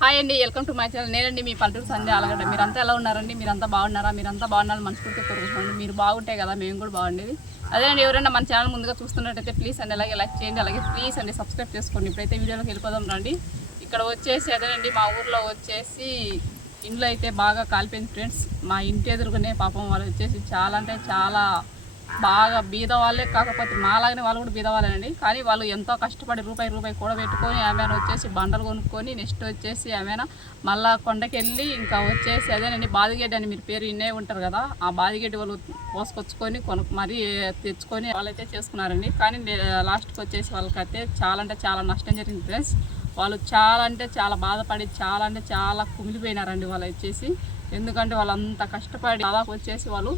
Hi అండి welcome to my channel నేనండి మీ పల్లెటూరు సంధ్య అలగడ్డ మీరంతా ఎలా ఉన్నారండి? మీరంతా బాగున్నారా? మీరంతా బాగున్నారు మనస్ఫూర్తి కోరుకుంటున్నాండి మీరు బాగుంటే కదా మేము కూడా బాగుండేది. అదేనండి ఎవరైనా మన ఛానల్ ముందుగా చూస్తున్నట్టయితే ప్లీజ్ అండి అలాగే లైక్ చేయండి అలాగే ప్లీజ్ అండి సబ్స్క్రైబ్ చేసుకోండి. ఇప్పుడైతే వీడియోలోకి వెళ్ళిపోదాం రండి. ఇక్కడ వచ్చేసి అదేనండి మా ఊర్లో వచ్చేసి ఇండ్లు అయితే బాగా కాలిపోయింది ఫ్రెండ్స్ మా ఇంటి ఎదురుగానే పాపం వాళ్ళు వచ్చేసి చాలా అంటే చాలా బాగా బీద వాళ్ళే కాకపోతే మాలాగనే వాళ్ళు కూడా బీద వాళ్ళేనండి కానీ వాళ్ళు ఎంతో కష్టపడి రూపాయి రూపాయి కూడా పెట్టుకొని ఆమెను వచ్చేసి బండలు కొనుక్కొని నెక్స్ట్ వచ్చేసి ఆమెన మళ్ళా కొండకెళ్ళి ఇంకా వచ్చేసి అదేనండి బాదిగడ్డి అని మీరు పేరు ఇన్నే ఉంటారు కదా ఆ బాదిగడ్డి వాళ్ళు పోసుకొచ్చుకొని కొను మరీ తెచ్చుకొని వాళ్ళైతే చేసుకున్నారండి. కానీ లాస్ట్కి వచ్చేసి వాళ్ళకైతే చాలా అంటే చాలా నష్టం జరిగింది ఫ్రెండ్స్. వాళ్ళు చాలా అంటే చాలా బాధపడి చాలా అంటే చాలా కుమిలిపోయినారండి వాళ్ళు వచ్చేసి ఎందుకంటే వాళ్ళు అంత కష్టపడి దాదాపు వచ్చేసి వాళ్ళు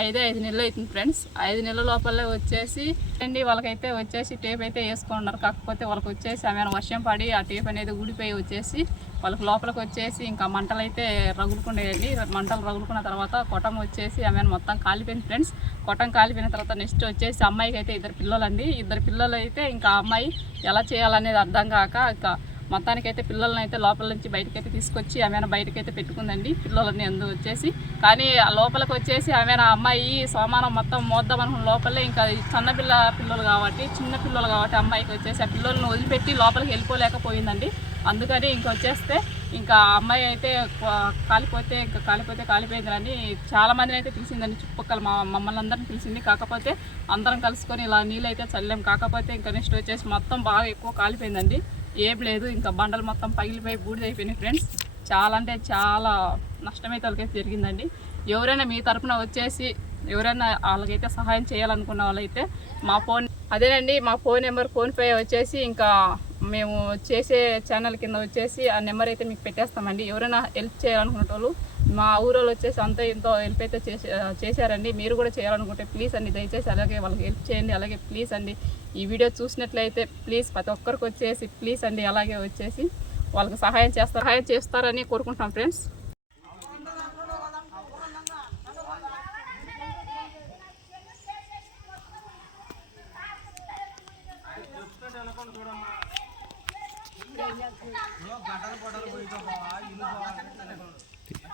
ఐదే ఐదు నెలలు అవుతుంది ఫ్రెండ్స్. ఐదు నెలల లోపలే వచ్చేసి అండి వాళ్ళకైతే వచ్చేసి టేప్ అయితే వేసుకున్నారు. కాకపోతే వాళ్ళకి వచ్చేసి ఆమె వర్షం పడి ఆ టేప్ అనేది ఊడిపోయి వచ్చేసి వాళ్ళకి లోపలికి వచ్చేసి ఇంకా మంటలు అయితే రగులుకుండేయండి మంటలు రగులుకున్న తర్వాత కొటం వచ్చేసి ఆమె మొత్తం కాలిపోయింది ఫ్రెండ్స్. కొటం కాలిపోయిన తర్వాత నెక్స్ట్ వచ్చేసి అమ్మాయికి అయితే ఇద్దరు పిల్లలండి. ఇద్దరు పిల్లలు అయితే ఇంకా అమ్మాయి ఎలా చేయాలనేది అర్థం కాక ఇంకా మొత్తానికైతే పిల్లల్ని అయితే లోపల నుంచి బయటకైతే తీసుకొచ్చి ఆమెను బయటకైతే పెట్టుకుందండి. పిల్లలని అందు వచ్చేసి. కానీ ఆ లోపలికి వచ్చేసి ఆమె అమ్మాయి సోమానం మొత్తం మోద్దాం అనుకున్న లోపలే ఇంకా చిన్నపిల్ల పిల్లలు కాబట్టి చిన్న పిల్లలు కాబట్టి అమ్మాయికి వచ్చేసి ఆ పిల్లల్ని వదిలిపెట్టి లోపలికి వెళ్ళిపోలేకపోయిందండి. అందుకని ఇంక వచ్చేస్తే ఇంకా అమ్మాయి అయితే కాలిపోతే ఇంకా కాలిపోతే కాలిపోయింది అని చాలా మందిని అయితే పిలిచిందండి. చుట్టుపక్కల మా మమ్మల్ని అందరిని పిలిచింది. కాకపోతే అందరం కలుసుకొని ఇలా నీళ్ళు అయితే చల్లాం. కాకపోతే ఇంకా నెక్స్ట్ వచ్చేసి మొత్తం బాగా ఎక్కువ కాలిపోయిందండి. ఏం లేదు ఇంకా బండలు మొత్తం పగిలిపోయి బూడిద అయిపోయినాయి ఫ్రెండ్స్ చాలా అంటే చాలా నష్టమైతే వాళ్ళకైతే జరిగిందండి. ఎవరైనా మీ తరపున వచ్చేసి ఎవరైనా వాళ్ళకైతే సహాయం చేయాలనుకున్న వాళ్ళైతే మా ఫోన్ అదేనండి మా ఫోన్ నెంబర్ ఫోన్పే వచ్చేసి ఇంకా మేము చేసే ఛానల్ కింద వచ్చేసి ఆ నెంబర్ అయితే మీకు పెట్టేస్తామండి. ఎవరైనా హెల్ప్ చేయాలనుకున్న వాళ్ళు మా ఊరోళ్ళు వచ్చేసి అంత ఎంతో హెల్ప్ అయితే చేసే చేశారండి. మీరు కూడా చేయాలనుకుంటే ప్లీజ్ అండి దయచేసి అలాగే వాళ్ళకి హెల్ప్ చేయండి. అలాగే ప్లీజ్ అండి ఈ వీడియో చూసినట్లయితే ప్లీజ్ ప్రతి ఒక్కరికి వచ్చేసి ప్లీజ్ అండి అలాగే వచ్చేసి వాళ్ళకి సహాయం చేస్తారు సహాయం చేస్తారని కోరుకుంటున్నాం ఫ్రెండ్స్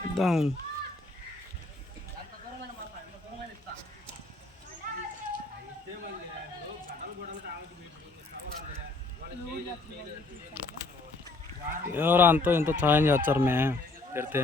ఇద్దాం ఎవరో అంతో ఎంతో సహాయం చేస్తారు మేము పెడితే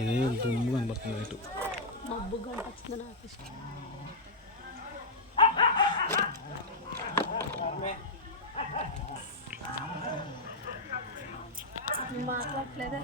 ఇది దుమ్ము కనబడుతుంది ఇటు మబ్బు కనిపిస్తుంది నాకు. ఇష్టం మాట్లాడలేదా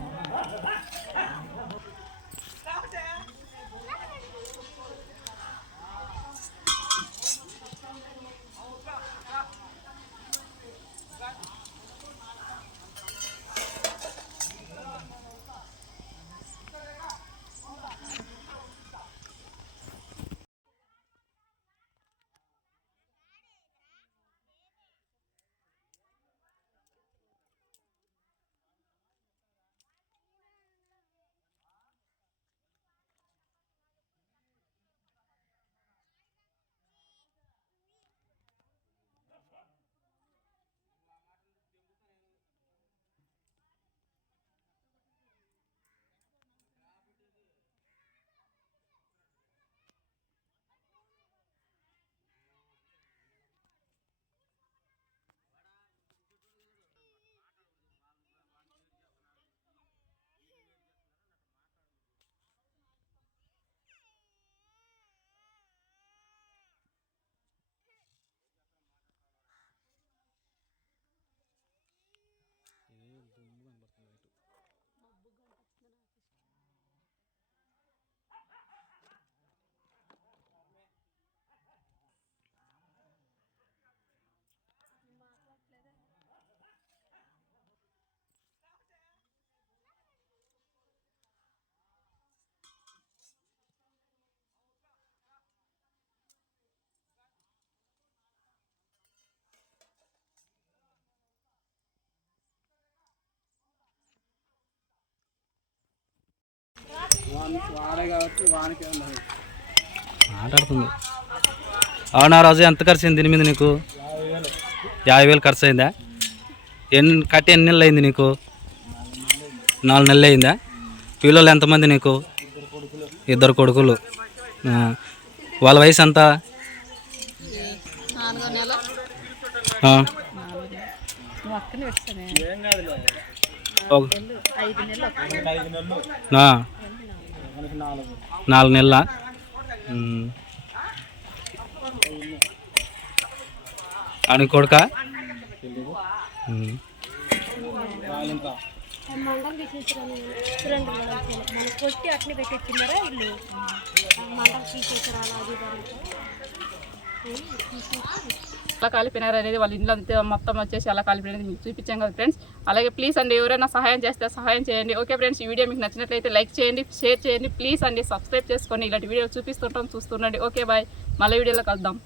మాట్లాడుతుంది. అవునా రాజు ఎంత ఖర్చు అయింది దీని మీద నీకు? యాభై వేలు ఖర్చు అయిందా ఎన్ని కట్టి ఎన్ని నెలలు అయింది నీకు? నాలుగు నెలలు అయిందా? పిల్లలు ఎంతమంది నీకు? ఇద్దరు కొడుకులు. వాళ్ళ వయసు ఎంత? ఒక-. నాలుగు నెలల. అని కొడుక? మండలం తీసేసారని కొట్టి పెట్టించారా ఇల్లు మండలం తీసేసారా అలా అది ఎలా కాలిపోయినారు అనేది వాళ్ళ ఇంట్లో మొత్తం వచ్చేసి ఎలా కాలిపోయినది మీకు చూపించాం కదా ఫ్రెండ్స్ అలాగే ప్లీజ్ అండి ఎవరైనా సహాయం చేస్తే సహాయం చేయండి. ఓకే ఫ్రెండ్స్ ఈ వీడియో మీకు నచ్చినట్లయితే లైక్ చేయండి షేర్ చేయండి. ప్లీజ్ అండి సబ్స్క్రైబ్ చేసుకొని ఇలాంటి వీడియో చూపిస్తుంటాం చూస్తుండండి. ఓకే బాయ్ మళ్ళీ వీడియోలో కలుద్దాం.